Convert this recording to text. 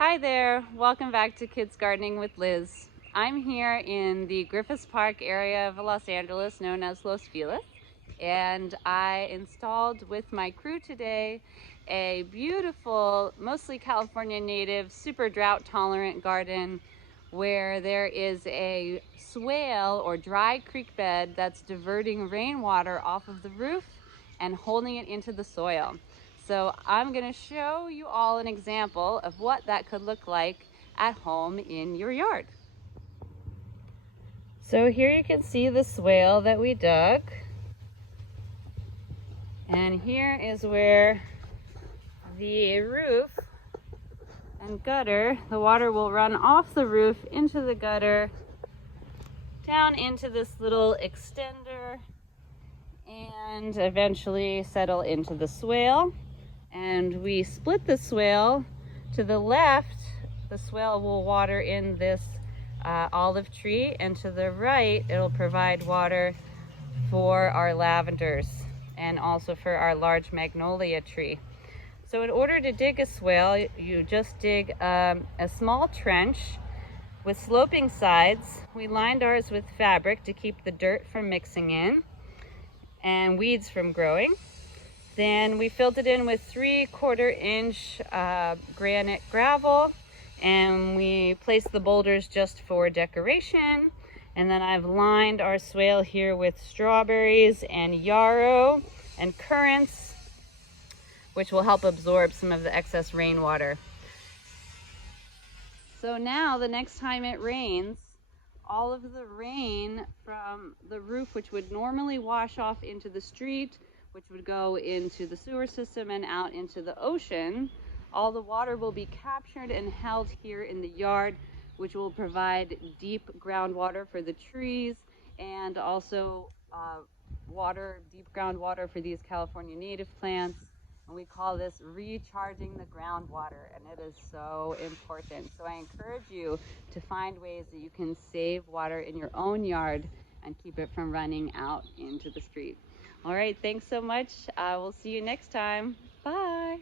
Hi there, welcome back to Kids Gardening with Liz. I'm here in the Griffiths Park area of Los Angeles known as Los Feliz, and I installed with my crew today a beautiful, mostly California native, super drought tolerant garden where there is a swale or dry creek bed that's diverting rainwater off of the roof and holding it into the soil. So I'm going to show you all an example of what that could look like at home in your yard. So here you can see the swale that we dug. And here is where the roof and gutter, the water will run off the roof into the gutter, down into this little extender, and eventually settle into the swale. And we split the swale. To the left, the swale will water in this olive tree, and to the right, it'll provide water for our lavenders and also for our large magnolia tree. So in order to dig a swale, you just dig a small trench with sloping sides. We lined ours with fabric to keep the dirt from mixing in and weeds from growing. Then we filled it in with 3/4 inch granite gravel, and we placed the boulders just for decoration. And then I've lined our swale here with strawberries and yarrow and currants, which will help absorb some of the excess rainwater. So now the next time it rains, all of the rain from the roof, which would normally wash off into the street, which would go into the sewer system and out into the ocean, all the water will be captured and held here in the yard, which will provide deep groundwater for the trees and also deep groundwater for these California native plants. And we call this recharging the groundwater, and it is so important. So I encourage you to find ways that you can save water in your own yard and keep it from running out into the street. All right, thanks so much. We'll see you next time. Bye.